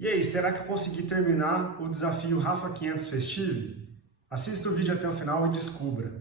E aí, será que eu consegui terminar o desafio Rafa 500 Festive? Assista o vídeo até o final e descubra.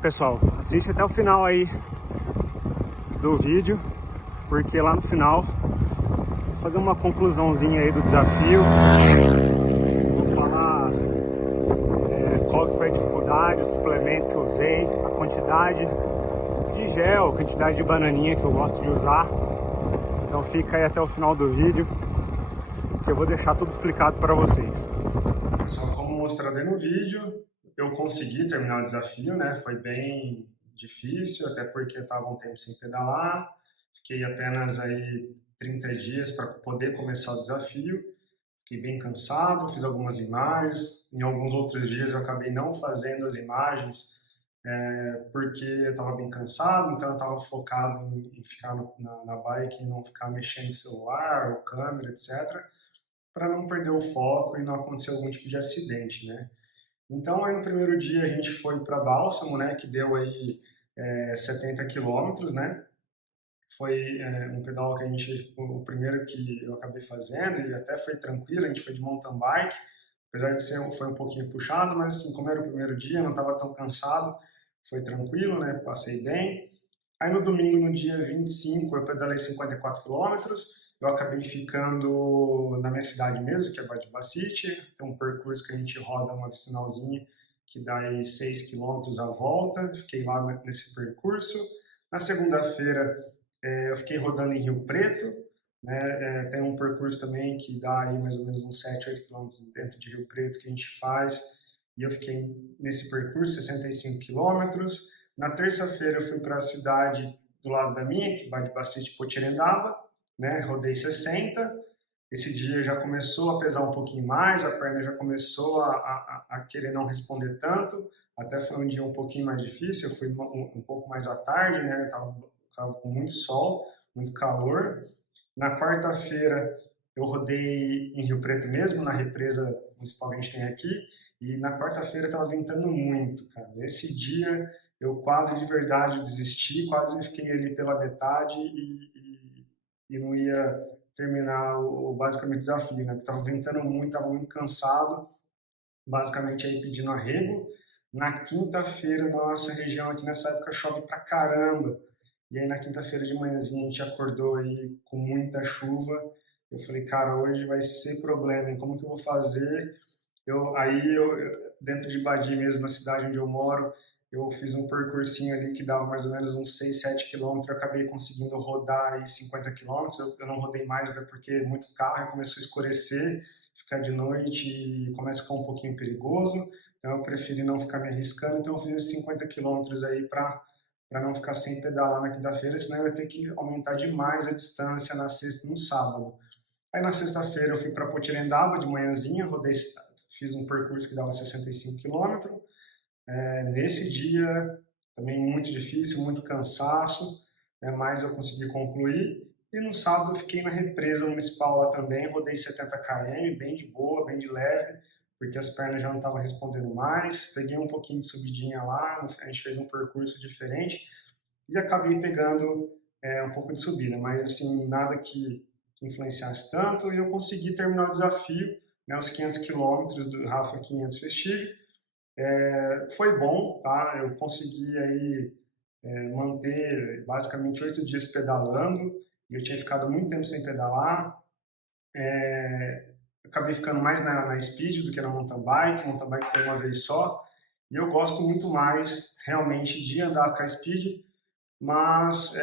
Pessoal, assiste até o final aí do vídeo, porque lá no final vou fazer uma conclusãozinha aí do desafio. Vou falar qual que foi a dificuldade, o suplemento que eu usei, a quantidade de gel, a quantidade de bananinha que eu gosto de usar. Então fica aí até o final do vídeo, que eu vou deixar tudo explicado para vocês. Pessoal, como mostrado aí no vídeo, eu consegui terminar o desafio, né? Foi bem difícil, até porque eu estava um tempo sem pedalar. Fiquei apenas aí 30 dias para poder começar o desafio. Fiquei bem cansado, fiz algumas imagens. Em alguns outros dias eu acabei não fazendo as imagens porque eu estava bem cansado, então eu estava focado em ficar na bike e não ficar mexendo no celular, ou câmera, etc., para não perder o foco e não acontecer algum tipo de acidente, né? Então, aí no primeiro dia a gente foi para Bálsamo, né, que deu aí 70 quilômetros, né? Foi um pedal que o primeiro que eu acabei fazendo, e até foi tranquilo, a gente foi de mountain bike, apesar de foi um pouquinho puxado, mas assim, como era o primeiro dia, não estava tão cansado, foi tranquilo, né, passei bem. Aí no domingo, no dia 25, eu pedalei 54 quilômetros, eu acabei ficando na minha cidade mesmo, que é Badibacite, tem um percurso que a gente roda uma vicinalzinha que dá aí 6 quilômetros à volta, fiquei lá nesse percurso. Na segunda-feira eu fiquei rodando em Rio Preto, né, tem um percurso também que dá aí mais ou menos uns 7, 8 quilômetros dentro de Rio Preto que a gente faz, e eu fiquei nesse percurso 65 quilômetros. Na terça-feira eu fui para a cidade do lado da minha, que vai de Bacite Potirendaba, né? Rodei 60. Esse dia já começou a pesar um pouquinho mais, a perna já começou a querer não responder tanto. Até foi um dia um pouquinho mais difícil, eu fui um pouco mais à tarde, né? Tava com muito sol, muito calor. Na quarta-feira eu rodei em Rio Preto mesmo, na represa municipal que a gente tem aqui, e na quarta-feira estava ventando muito, cara. Esse dia eu quase de verdade desisti, quase fiquei ali pela metade e não ia terminar basicamente o desafio, né? Estava ventando muito, estava muito cansado, basicamente aí pedindo arrego. Na quinta-feira, nossa região aqui nessa época chove pra caramba. E aí na quinta-feira de manhãzinha a gente acordou aí com muita chuva. Eu falei, cara, hoje vai ser problema, hein? Como que eu vou fazer? Dentro de Badi mesmo, na cidade onde eu moro, eu fiz um percursinho ali que dava mais ou menos uns 6, 7 quilômetros, eu acabei conseguindo rodar aí 50 quilômetros, eu não rodei mais, até porque muito carro, começou a escurecer, ficar de noite e começa a ficar um pouquinho perigoso, então eu preferi não ficar me arriscando, então eu fiz esses 50 quilômetros aí para não ficar sem pedalar na quinta-feira, senão eu ia ter que aumentar demais a distância na sexta e no sábado. Aí na sexta-feira eu fui para Potirendaba de manhãzinha, fiz um percurso que dava 65 quilômetros. Nesse dia, também muito difícil, muito cansaço, mas eu consegui concluir. E no sábado eu fiquei na represa municipal lá também, rodei 70 km, bem de boa, bem de leve, porque as pernas já não estavam respondendo mais. Peguei um pouquinho de subidinha lá, a gente fez um percurso diferente e acabei pegando um pouco de subida, mas assim, nada que influenciasse tanto, e eu consegui terminar o desafio, né, os 500 quilômetros do Rafa 500 Festive. Foi bom, tá? Eu consegui aí manter basicamente 8 dias pedalando, e eu tinha ficado muito tempo sem pedalar. Acabei ficando mais na speed do que na mountain bike foi uma vez só, e eu gosto muito mais realmente de andar com a speed, mas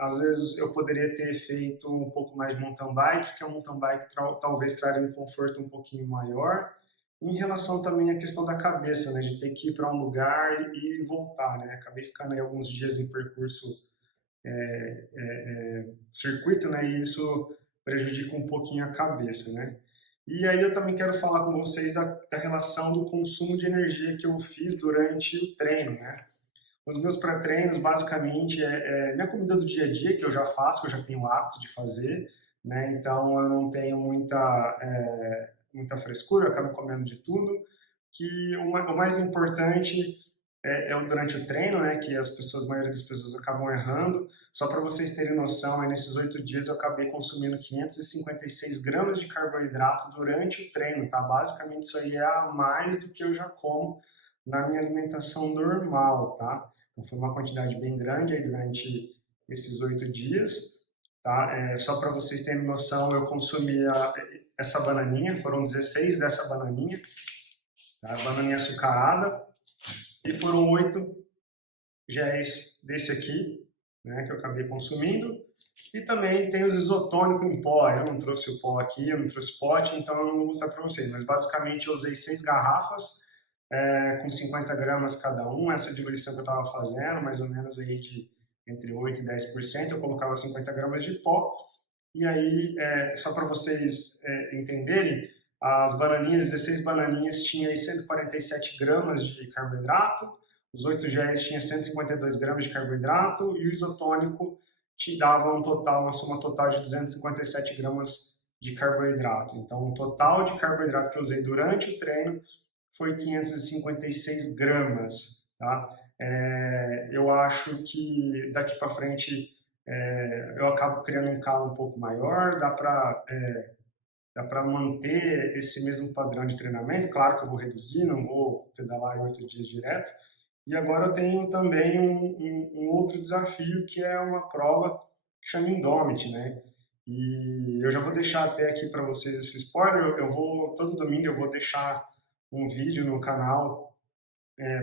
às vezes eu poderia ter feito um pouco mais de mountain bike, que a mountain bike talvez traria um conforto um pouquinho maior, em relação também à questão da cabeça, né, de ter que ir para um lugar e voltar, né, acabei ficando aí alguns dias em percurso circuito, né, e isso prejudica um pouquinho a cabeça, né. E aí eu também quero falar com vocês da relação do consumo de energia que eu fiz durante o treino, né. Os meus pré-treinos, basicamente, minha comida do dia a dia, que eu já faço, que eu já tenho o hábito de fazer, né? Então, eu não tenho muita frescura, eu acabo comendo de tudo. Que o mais importante durante o treino, né? Que a maioria das pessoas acabam errando. Só para vocês terem noção, nesses 8 dias eu acabei consumindo 556 gramas de carboidrato durante o treino, tá? Basicamente, isso aí é a mais do que eu já como na minha alimentação normal, tá? Então foi uma quantidade bem grande aí durante esses 8 dias, tá? Só para vocês terem noção, eu consumia essa bananinha, foram 16 dessa bananinha, tá? Bananinha açucarada, e foram 8 géis desse aqui, né, que eu acabei consumindo. E também tem os isotônicos em pó, eu não trouxe o pó aqui, eu não trouxe pote, então eu não vou mostrar para vocês, mas basicamente eu usei 6 garrafas, com 50 gramas cada um, essa diluição que eu estava fazendo, mais ou menos aí de entre 8% e 10%, eu colocava 50 gramas de pó, e aí, só para vocês entenderem, as bananinhas, 16 bananinhas, tinha aí 147 gramas de carboidrato, os 8 géis tinha 152 gramas de carboidrato, e o isotônico te dava uma soma total de 257 gramas de carboidrato. Então, o total de carboidrato que eu usei durante o treino foi 556 gramas, tá? Eu acho que daqui para frente eu acabo criando um calo um pouco maior, dá para manter esse mesmo padrão de treinamento, claro que eu vou reduzir, não vou pedalar em 8 dias direto, e agora eu tenho também um outro desafio, que é uma prova que chama Indomit, né? E eu já vou deixar até aqui para vocês esse spoiler, todo domingo eu vou deixar um vídeo no canal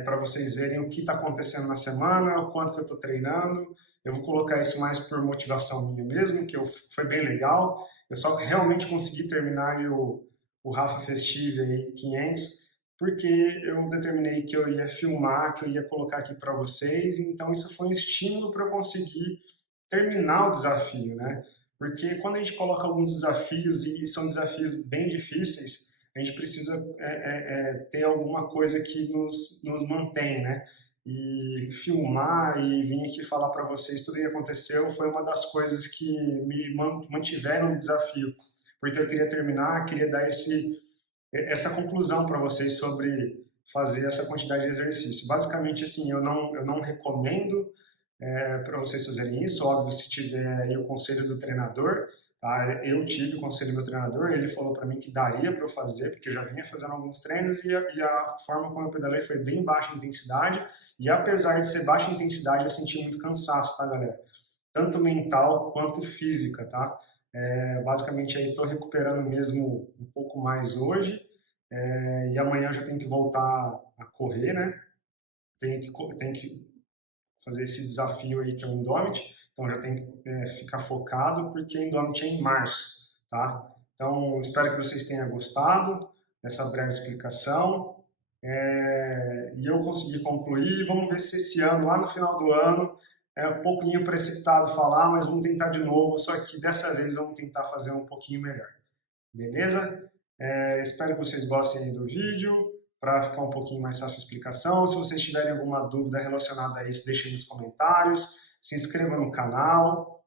para vocês verem o que está acontecendo na semana, o quanto que eu estou treinando. Eu vou colocar isso mais por motivação minha mesmo, foi bem legal. Eu só realmente consegui terminar o Rafa Festive aí, 500, porque eu determinei que eu ia filmar, que eu ia colocar aqui para vocês. Então isso foi um estímulo para eu conseguir terminar o desafio, né? Porque quando a gente coloca alguns desafios, e são desafios bem difíceis, a gente precisa ter alguma coisa que nos mantém, né? E filmar e vir aqui falar para vocês tudo o que aconteceu foi uma das coisas que me mantiveram no desafio, porque eu queria terminar, queria dar essa conclusão para vocês sobre fazer essa quantidade de exercício. Basicamente, assim, eu não recomendo para vocês fazerem isso, óbvio, se tiver aí o conselho do treinador, tá? Eu tive o conselho do meu treinador, ele falou para mim que daria para eu fazer, porque eu já vinha fazendo alguns treinos e a forma como eu pedalei foi bem baixa intensidade, e apesar de ser baixa intensidade, eu senti muito cansaço, tá, galera? Tanto mental quanto física, tá? Basicamente aí estou recuperando mesmo um pouco mais hoje, e amanhã eu já tenho que voltar a correr, né? Tenho que fazer esse desafio aí que é o Indomit, então já tem que ficar focado, porque o Indomit é em março, tá? Então, espero que vocês tenham gostado dessa breve explicação. E eu consegui concluir. Vamos ver se esse ano, lá no final do ano, é um pouquinho precipitado falar, mas vamos tentar de novo, só que dessa vez vamos tentar fazer um pouquinho melhor. Beleza? Espero que vocês gostem do vídeo, para ficar um pouquinho mais fácil a explicação. Se vocês tiverem alguma dúvida relacionada a isso, deixem nos comentários. Se inscreva no canal.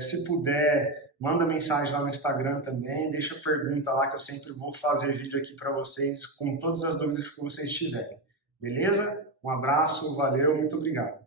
Se puder, manda mensagem lá no Instagram também, deixa pergunta lá que eu sempre vou fazer vídeo aqui para vocês com todas as dúvidas que vocês tiverem. Beleza? Um abraço, valeu, muito obrigado.